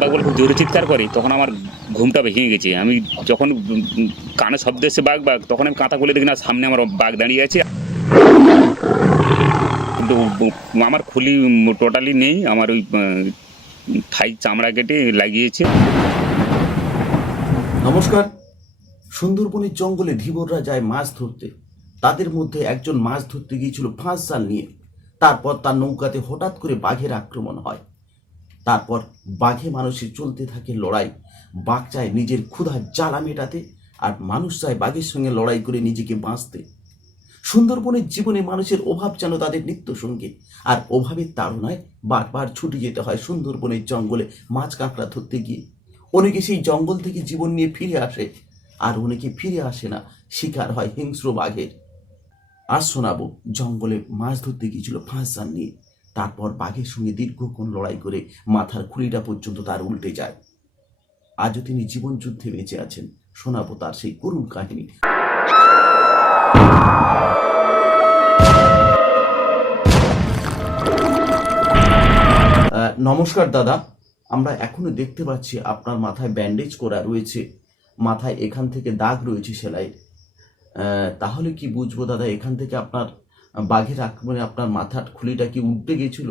বাঘ বলে খুব জোরে চিৎকার করে, তখন আমার ঘুমটা ভেঙে গেছে। আমি যখন কানে শব্দ এসছে বাঘ বাঘ, তখন আমি কাঁথা খুলে দেখি, না, সামনে আমার বাঘ দাঁড়িয়ে আছে। কিন্তু আমার খুলি টোটালি নেই, আমার ওই ঠাই চামড়া কেটে লাগিয়েছে। নমস্কার। সুন্দরবনের জঙ্গলে ধীবররা যায় মাছ ধরতে। তাদের মধ্যে একজন মাছ ধরতে গিয়েছিল ফাঁস জাল নিয়ে। তারপর তার নৌকাতে হঠাৎ করে বাঘের আক্রমণ হয়। তারপর বাঘে মানুষের চলতে থাকে লড়াই। বাঘ চায় নিজের ক্ষুধার জ্বালা মেটাতে আর মানুষ চায় বাঘের সঙ্গে লড়াই করে নিজেকে বাঁচতে। সুন্দরবনের জীবনে মানুষের অভাব যেন তাদের নিত্য সঙ্গী। আর অভাবের তাড়নায় বারবার ছুটে যেতে হয় সুন্দরবনের জঙ্গলে মাছ কাঁকড়া ধরতে গিয়ে। অনেকে সেই জঙ্গল থেকে জীবন নিয়ে ফিরে আসে, আর অনেকে ফিরে আসে না, শিকার হয় হিংস্র বাঘের। আর শোনাবো, জঙ্গলে মাছ ধরতে গিয়েছিল ফাঁস জাল নিয়ে। তারপর বাঘের সঙ্গে দীর্ঘক্ষণ লড়াই করে মাথার খুলিটা পর্যন্ত তার উল্টে যায়। আজও তিনি জীবন যুদ্ধে বেঁচে আছেন, শোনাবো তার সেই করুণ কাহিনী। নমস্কার দাদা, আমরা এখনও দেখতে পাচ্ছি আপনার মাথায় ব্যান্ডেজ করা রয়েছে, মাথায় এখান থেকে দাগ রয়েছে সেলাইয়ের। তাহলে কি বুঝব দাদা, এখান থেকে আপনার বাঘের আক্রমণে আপনার মাথার খুলিটা কি উঠতে গেছিল?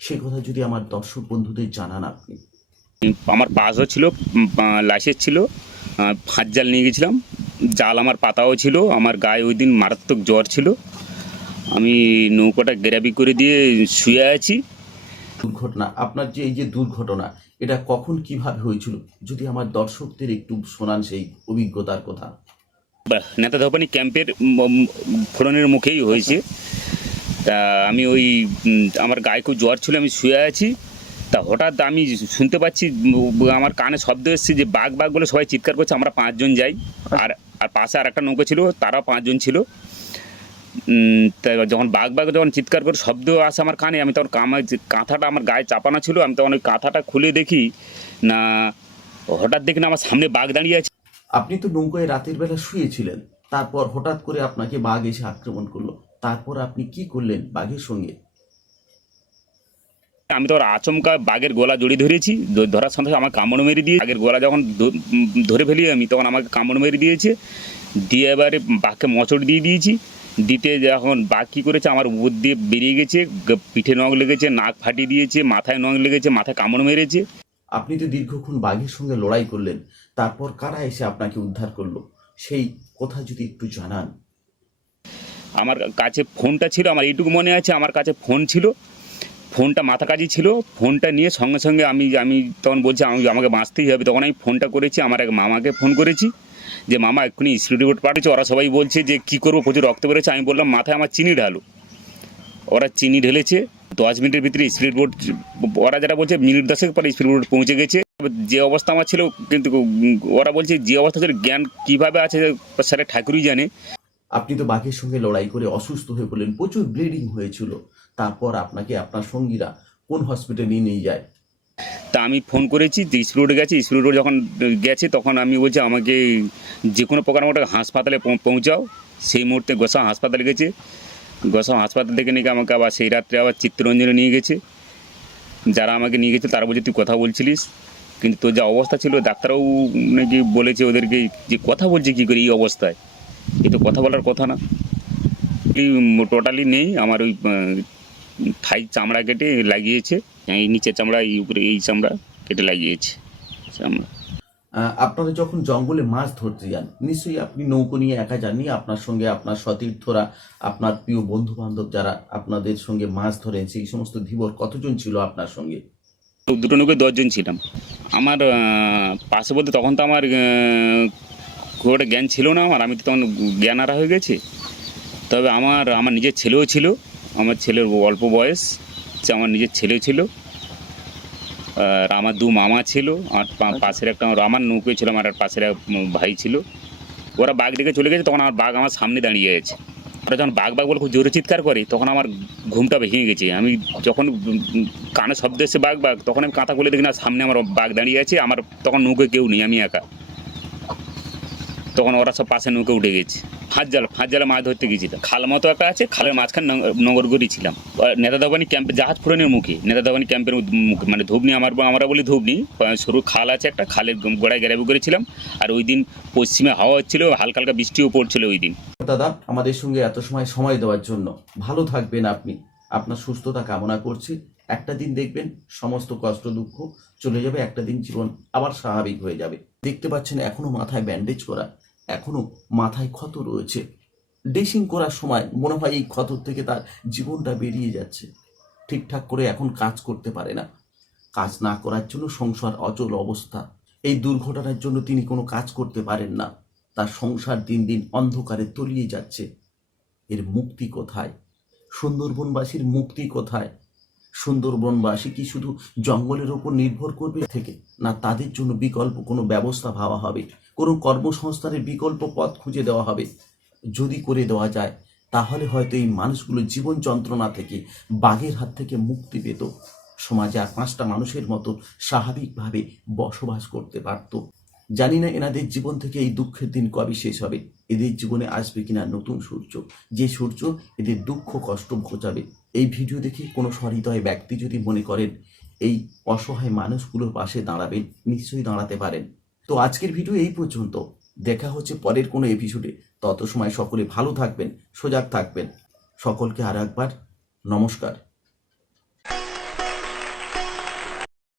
সে কথা যদি আমার দর্শক বন্ধুদের জানান আপনি। আমার পাশও ছিল লাইসেন্স ছিল ফাঁস জাল নিয়ে গেছিলাম জাল আমার পাতাও ছিল আমার গায়ে ওই দিন মারাত্মক জ্বর ছিল। আমি নৌকাটা গ্রাবি করে দিয়ে শুয়ে আছি। দুর্ঘটনা আপনার যে এই যে দুর্ঘটনা এটা কখন কীভাবে হয়েছিল? যদি আমার দর্শকদের একটু শোনান সেই অভিজ্ঞতার কথা। নেতা ধপানি ক্যাম্পের ফোড়নের মুখেই হয়েছে। তা আমি ওই আমার গায়ে খুব জ্বর ছিল, আমি শুয়ে আছি। তা হঠাৎ আমি শুনতে পাচ্ছি আমার কানে শব্দ এসছে যে বাঘ বাঘ বলে সবাই চিৎকার করছে, আমরা পাঁচজন যাই। আর আর পাশে আর একটা নৌকা ছিল, তারাও পাঁচজন ছিল। তা যখন বাঘ বাঘ যখন চিৎকার করে শব্দ আসে আমার কানে, আমি তখন কামা, কাঁথাটা আমার গায়ে চাপানো ছিল, আমি তখন ওই কাঁথাটা খুলে দেখি, না, হঠাৎ দেখি না আমার সামনে বাঘ দাঁড়িয়ে আছে। আপনি তো নৌকায় রাতের বেলা শুয়েছিলেন। তারপর হঠাৎ করে আপনাকে বাঘ এসে আক্রমণ করল। তারপর আপনি কি করলেন বাঘের সঙ্গে? আমি তো আচমকা বাঘের গলা জড়িয়ে ধরেছি। ধরার সঙ্গে সঙ্গে আমার কামড় মেরে দিয়ে বাঘের গলা যখন ধরে ফেলি আমি তখন আমাকে কামড় মেরে দিয়েছে। দিয়ে এবারে বাঘকে মচড় দিয়ে দিয়েছি। দিতে যখন বাঘ কী করেছে আমার উপর দিয়ে বেরিয়ে গেছে পিঠে নখ লেগেছে নাক ফাটিয়ে দিয়েছে মাথায় নখ লেগেছে মাথায় কামড় মেরেছে। আপনি তো দীর্ঘক্ষণ বাঘের সঙ্গে লড়াই করলেন। তারপর কারা এসে আপনাকে উদ্ধার করল? সেই কথা যদি একটু জানান। আমার কাছে ফোনটা ছিল, আমার এইটুকু মনে আছে, আমার কাছে ফোন ছিল। ফোনটা মাথা কাজে ছিল, ফোনটা নিয়ে সঙ্গে সঙ্গে আমি আমি তখন বলছি, আমি আমাকে বাঁচতেই হবে। তখন আমি ফোনটা করেছি, আমার এক মামাকে ফোন করেছি, যে মামা এক্ষুনি বোর্ড পাঠিয়েছে, ওরা সবাই বলছে যে কী করব, প্রচুর রক্ত বেরোচ্ছে। আমি বললাম, মাথায় আমার চিনি ঢালো। ওরা চিনি ঢেলেছে, দশ মিনিটের ভিতরে স্পিড বোর্ড ওরা যেটা বলছে, মিনিট দশেক পরে স্পিড বোর্ড পৌঁছে গেছে। যে অবস্থা আমার ছিল কিন্তু ওরা বলছে যে অবস্থা ছিল জ্ঞান কীভাবে আছে স্যারের ঠাকুরই জানে। আপনি তো বাঘের সঙ্গে লড়াই করে অসুস্থ হয়ে পড়লেন প্রচুর ব্লিডিং হয়েছিল। তারপর আপনাকে আপনার সঙ্গীরা কোন হসপিটালে নিয়ে যায়? তা আমি ফোন করেছি যে স্পিড রোডে গেছি স্কুল রোড যখন গেছে তখন আমি বলছি আমাকে যে কোনো প্রকার মতো হাসপাতালে পৌঁছাও। সেই মুহূর্তে গোসাও হাসপাতালে গেছে। গোসাও হাসপাতাল থেকে নাকি আমাকে আবার সেই রাত্রে আবার চিত্তরঞ্জনে নিয়ে গেছে। যারা আমাকে নিয়ে গেছে তারা বলছে তুই কথা বলছিলিস? কিন্তু তোর যা অবস্থা ছিল ডাক্তারও নাকি বলেছে ওদেরকে যে কথা বলছে কী করে এই অবস্থায়? এ তো কথা বলার কথা না। টোটালি নেই, আমার ওই থাই চামড়া কেটে লাগিয়েছে, এই নিচের চামড়া, এই উপরে এই চামড়া কেটে লাগিয়েছে চামড়া। আপনারা যখন জঙ্গলে মাছ ধরতে যান, নিশ্চয়ই আপনি নৌকো নিয়ে একা যাননি? আপনার সঙ্গে আপনার সতীর্থরা, আপনার প্রিয় বন্ধু বান্ধব যারা আপনাদের সঙ্গে মাছ ধরেন, সেই সমস্ত ধীবর কতজন ছিল আপনার সঙ্গে? দুটো নৌকে দশজন ছিলাম। আমার পাশে বলতে তখন তো আমার খুব একটা জ্ঞান ছিল না আমার। আমি তো তখন জ্ঞান হারা হয়ে গেছে। তবে আমার আমার নিজের ছেলেও ছিল। আমার ছেলের অল্প বয়স সে আমার নিজের ছেলে ছিল। আর আমার দু মামা ছিল। আর পাশের একটা আমার- আমার নৌকোয় ছিল আমার আর পাশের এক ভাই ছিল। ওরা বাঘ দেখে চলে গেছে। তখন আমার বাঘ আমার সামনে দাঁড়িয়ে আছে। ওরা যখন বাঘ বাঘ বলে খুব জোরে চিৎকার করে, তখন আমার ঘুমটা ভেঙে গেছে। আমি যখন কানে শব্দ এসছে বাঘ বাঘ, তখন আমি কাঁথা খুলে দেখি, না, সামনে আমার বাঘ দাঁড়িয়ে আছে, আমার তখন নৌকে কেউ নেই, আমি একা। তখন ওরা সব পাশে নৌকে উঠে গেছে। ফাঁস জাল, ফাঁস জালে মাছ ধরতে গেছিলাম খাল মতো একটা আছে, খালের মাঝখানে নং- নগরগড়ি ছিলাম। আর নেতাদাবানি ক্যাম্পে, জাহাজ ফুরানের মুখে নেতাদাবানি ক্যাম্পের মুখে মানে ধুবনি আমার আমরা বলি ধুবনি সরু খাল আছে একটা, খালের গোড়ায় গ্যারাবি করেছিলাম। আর ওই দিন পশ্চিমে হাওয়া হচ্ছিল, হালকা হালকা বৃষ্টিও পড়ছিল ওই দিন। দাদা, আমাদের সঙ্গে এত সময় সময় দেওয়ার জন্য। ভালো থাকবেন আপনি। আপনার সুস্থতা কামনা করছি। একটা দিন দেখবেন, সমস্ত কষ্ট, দুঃখ চলে যাবে, একটা দিন জীবন আবার স্বাভাবিক হয়ে যাবে। দেখতে পাচ্ছেন, এখনও মাথায় ব্যান্ডেজ করা, এখনও মাথায় ক্ষত রয়েছে। ড্রেসিং করার সময় মনে হয় এই ক্ষতর থেকে তার জীবনটা বেরিয়ে যাচ্ছে। ঠিকঠাক করে এখন কাজ করতে পারে না। কাজ না করার জন্য সংসার অচল অবস্থা। এই দুর্ঘটনার জন্য তিনি কোনো কাজ করতে পারেন না। তার সংসার দিন দিন অন্ধকারে তলিয়ে যাচ্ছে। এর মুক্তি কোথায়? সুন্দরবনবাসীর মুক্তি কোথায়? সুন্দরবনবাসী কি শুধু জঙ্গলের ওপর নির্ভর করবে থেকে? না তাদের জন্য বিকল্প কোনো ব্যবস্থা ভাবা হবে? কোনো কর্মসংস্থানের বিকল্প পথ খুঁজে দেওয়া হবে? যদি করে দেওয়া যায়, তাহলে হয়তো এই মানুষগুলো জীবন যন্ত্রণা থেকে, বাঘের হাত থেকে মুক্তি পেত। সমাজে আর পাঁচটা মানুষের মতো স্বাভাবিকভাবে বসবাস করতে পারত। জানি না এনাদের জীবন থেকে এই দুঃখের দিন কবে শেষ হবে, এদের জীবনে আসবে কিনা নতুন সূর্য, যে সূর্য এদের দুঃখ কষ্ট ঘোচাবে। এই ভিডিও দেখে কোনো সহৃদয় ব্যক্তি যদি মনে করেন, এই অসহায় মানুষগুলোর পাশে দাঁড়াবেন, নিশ্চয়ই দাঁড়াতে পারেন। তো আজকের ভিডিও এই পর্যন্ত। দেখা হচ্ছে পরের কোনো এপিসোডে তত সময় সকলে ভালো থাকবেন, সজাগ থাকবেন। সকলকে আর একবার নমস্কার।